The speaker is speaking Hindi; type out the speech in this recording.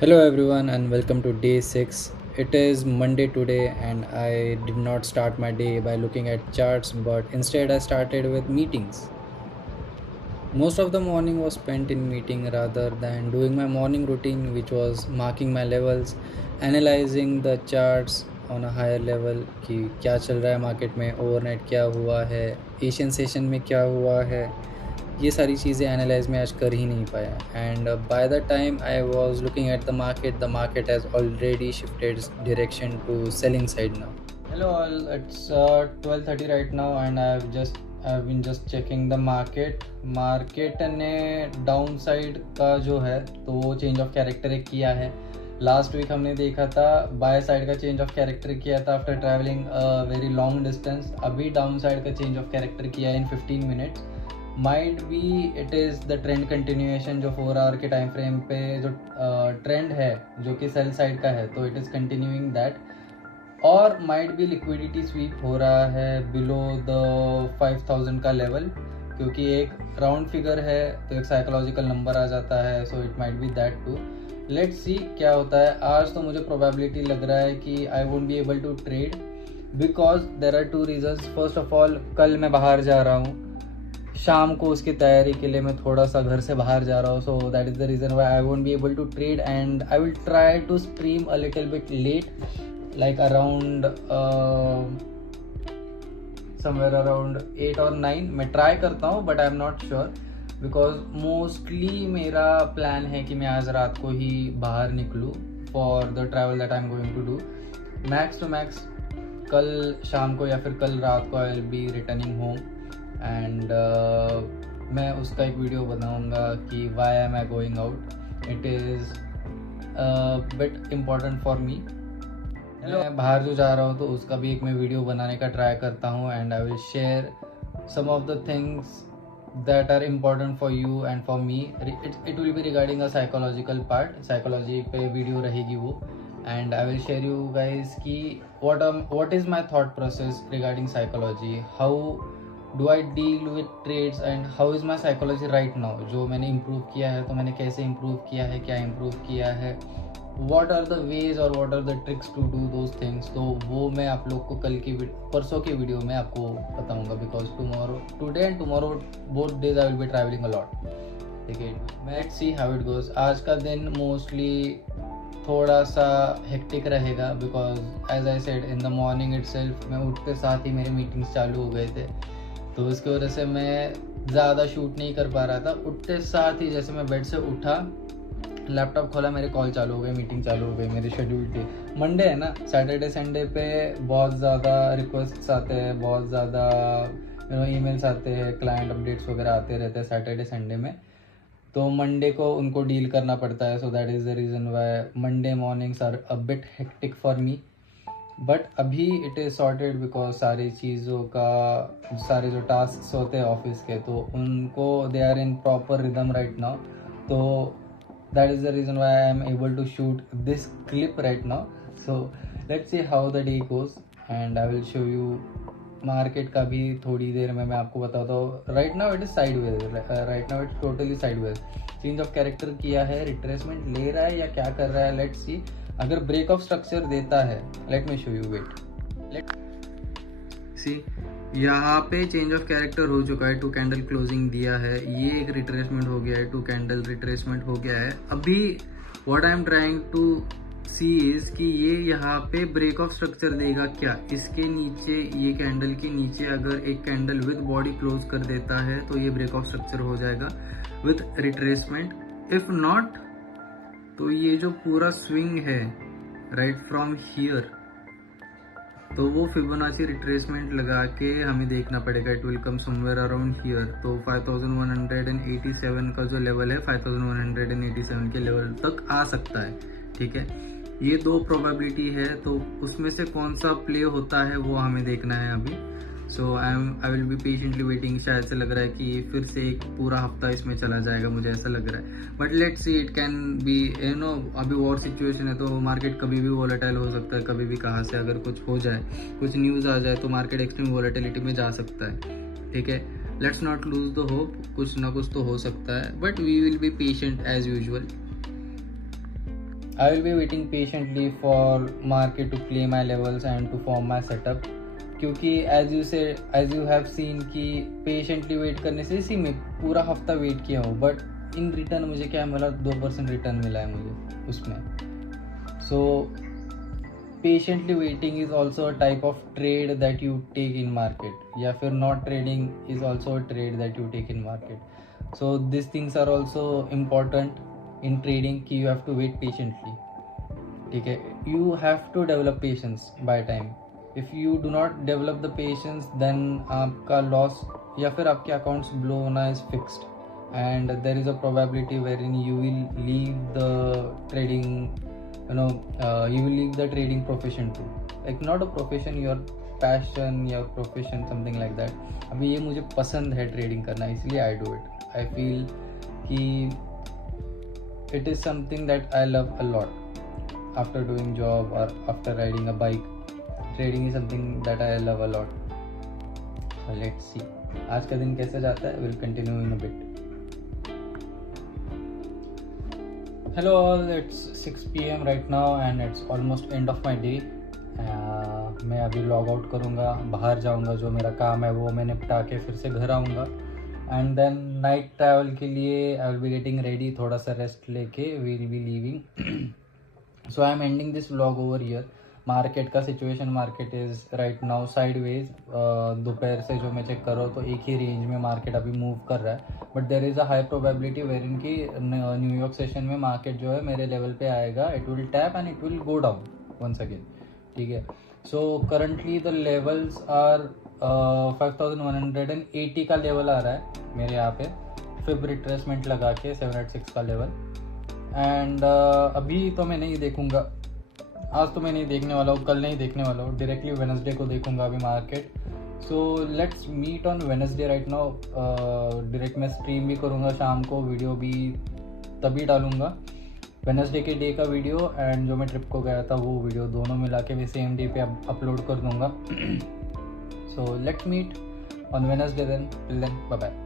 Hello everyone and welcome to day 6. It is Monday today and I did not start my day by looking at charts but instead I started with meetings. Most of the morning was spent in meeting rather than doing my morning routine which was marking my levels, analyzing the charts on a higher level कि क्या चल रहा है मार्केट में, ओवरनाइट क्या हुआ है, एशियन सेशन में क्या हुआ है, ये सारी चीज़ें एनालाइज में आज कर ही नहीं पाया. And by the time I was looking at the market has already shifted direction to selling side now. Hello all, it's 12:30 right now and I've been just checking the market. Market ने डाउन साइड का जो है तो वो चेंज ऑफ कैरेक्टर किया है. लास्ट वीक हमने देखा था बाय साइड का चेंज ऑफ कैरेक्टर किया था after travelling very long distance. अभी डाउन साइड का चेंज ऑफ कैरेक्टर किया है इन 15 minutes. Might be it is the trend continuation जो 4 आवर के टाइम फ्रेम पे जो ट्रेंड है जो कि सेल साइड का है तो इट इज़ कंटिन्यूइंग दैट. और माइट बी लिक्विडिटी स्वीप हो रहा है बिलो द 5000 का लेवल क्योंकि एक राउंड फिगर है तो एक साइकोलॉजिकल नंबर आ जाता है. So it might be that too. Let's see क्या होता है. आज तो मुझे प्रोबेबिलिटी लग रहा है कि I won't be able to trade because there are two reasons. First of all कल मैं बाहर जा रहा हूँ, शाम को उसकी तैयारी के लिए मैं थोड़ा सा घर से बाहर जा रहा हूँ. So that is the reason why I won't be able to trade and I will try to stream a little bit late like around somewhere around 8 or 9. मैं ट्राई करता हूँ but I am not sure because mostly मेरा प्लान है कि मैं आज रात को ही बाहर निकलूँ for the travel that I am going to do. Max to max कल शाम को या फिर कल रात को I will be returning home and मैं उसका एक वीडियो बनाऊँगा कि why am I going out. It is bit important for me. मैं बाहर जो जा रहा हूँ तो उसका भी एक मैं वीडियो बनाने का ट्राई करता हूँ and I will share some of the things that are important for you and for me. It will be regarding a psychological part. Psychology पे वीडियो रहेगी वो and I will share you guys कि what is my thought process regarding psychology, how do I deal with trades and how is my psychology right now. जो मैंने इम्प्रूव किया है तो मैंने कैसे इम्प्रूव किया है, क्या इम्प्रूव किया है, what are the ways और what are the tricks to do those things. तो वो मैं आप लोग को परसों की वीडियो में आपको बताऊंगा because today and tomorrow both days I will be traveling a lot. ठीक है, let's see how it goes. आज का दिन मोस्टली थोड़ा सा हेक्टिक रहेगा because as I said in the morning itself मैं उठते साथ ही मेरे मीटिंग्स चालू हो गए थे तो उसकी वजह से मैं ज़्यादा शूट नहीं कर पा रहा था. उठते साथ ही जैसे मैं बेड से उठा, लैपटॉप खोला, मेरे कॉल चालू हो गए, मीटिंग चालू हो गई. मेरे शेड्यूल डे मंडे है ना, सैटरडे संडे पे बहुत ज़्यादा रिक्वेस्ट्स आते हैं, बहुत ज़्यादा ईमेल्स आते हैं, क्लाइंट अपडेट्स वगैरह आते रहते हैं सैटरडे संडे में. तो मंडे को उनको डील करना पड़ता है. So that is the reason why Monday mornings are a bit hectic for me. But अभी इट इज़ सॉर्टेड बिकॉज सारी चीज़ों का सारे जो टास्क होते हैं ऑफिस के तो उनको they are in proper rhythm right now. तो that is the reason why I am able to shoot this clip right now. So let's see how the day goes and I will show you market का भी थोड़ी देर में मैं आपको बताता हूँ. Right now it is sideways, right now it's totally sideways. Change of character किया है, रिट्रेसमेंट ले रहा है या क्या कर रहा है, लेट्स सी. अगर ब्रेक ऑफ स्ट्रक्चर देता है, let me show you, wait, let see. यहाँ पे चेंज ऑफ कैरेक्टर हो चुका है, 2 कैंडल क्लोजिंग दिया है, ये एक रिट्रेसमेंट हो गया है, 2 कैंडल रिट्रेसमेंट हो गया है. अभी what I am trying to see is कि ये यहाँ पे ब्रेक ऑफ स्ट्रक्चर देगा क्या. इसके नीचे, ये कैंडल के नीचे अगर एक कैंडल विद बॉडी क्लोज कर देता है तो ये ब्रेक ऑफ स्ट्रक्चर हो जाएगा विथ रिट्रेसमेंट. इफ नॉट तो ये जो पूरा स्विंग है राइट फ्रॉम हियर तो वो फिबोनाची रिट्रेसमेंट लगा के हमें देखना पड़ेगा. It will come somewhere around here. तो 5187 का जो लेवल है 5187 के लेवल तक आ सकता है. ठीक है, ये 2 प्रोबेबिलिटी है तो उसमें से कौन सा प्ले होता है वो हमें देखना है अभी. So I will be patiently waiting. शायद से लग रहा है कि फिर से एक पूरा हफ्ता इसमें चला जाएगा, मुझे ऐसा लग रहा है. But let's see, it can be अभी वॉर सिचुएशन है तो मार्केट कभी भी वॉलेटाइल हो सकता है. कभी भी कहाँ से अगर कुछ हो जाए, कुछ न्यूज़ आ जाए तो मार्केट एक्सट्रीम वॉलेटिलिटी में जा सकता है. ठीक है, let's not lose the hope. कुछ ना कुछ तो हो सकता है but we will be patient as usual. I will be waiting patiently for market to clear my levels and to form my setup. क्योंकि as you have seen कि patiently wait करने से इसी में पूरा हफ्ता वेट किया हूँ, बट इन रिटर्न मुझे क्या मिला, 2% रिटर्न मिला है मुझे उसमें. So patiently waiting is also a type of trade that you take in market, या फिर not trading is also a trade that you take in market. So these things are also important in trading कि you have to wait patiently. ठीक है, you have to develop patience by time. If you do not develop the patience, then आपका loss या फिर आपके accounts blow होना is fixed, and there is a probability wherein you will leave the trading, you will leave the trading profession too. Like not a profession, your passion या profession, something like that. अभी ये मुझे पसंद है ट्रेडिंग करना, इसलिए I do it. I feel कि it is something that I love a lot. After doing job or after riding a bike, trading is something that I love a lot. So let's see आज का दिन कैसे जाता है. We'll continue in a bit. Hello all, it's 6 PM right now and it's almost end of my day. मैं अभी लॉग आउट करूँगा, बाहर जाऊँगा, जो मेरा काम है वो मैं निपटा के फिर से घर आऊँगा, एंड देन नाइट ट्रैवल के लिए I will be getting ready, थोड़ा सा रेस्ट लेके we will be leaving. So I am ending this vlog over here. Market का situation, market is right now sideways. दोपहर से जो मैं चेक कर रहा हूँ तो एक ही रेंज में मार्केट अभी मूव कर रहा है, but there is a high probability wherein की न्यूयॉर्क सेशन में मार्केट जो है मेरे लेवल पे आएगा. It will tap and it will go down once again. ठीक है, so currently the levels are 5180 का लेवल आ रहा है मेरे यहाँ पे, फिब रिट्रेसमेंट लगा के 786 का लेवल. एंड अभी तो मैं नहीं देखूँगा, आज तो मैं नहीं देखने वाला हूँ, कल नहीं देखने वाला हूँ, डायरेक्टली वेडनेसडे को देखूँगा अभी market. So let's meet on Wednesday right now. Direct मैं स्ट्रीम भी करूँगा शाम को, वीडियो भी तभी डालूँगा, वेडनेसडे के डे का वीडियो एंड जो मैं ट्रिप को गया था वो वीडियो, दोनों मिला के मैं सेम डे पे अपलोड कर दूँगा. So let's meet on Wednesday then. Till then bye bye.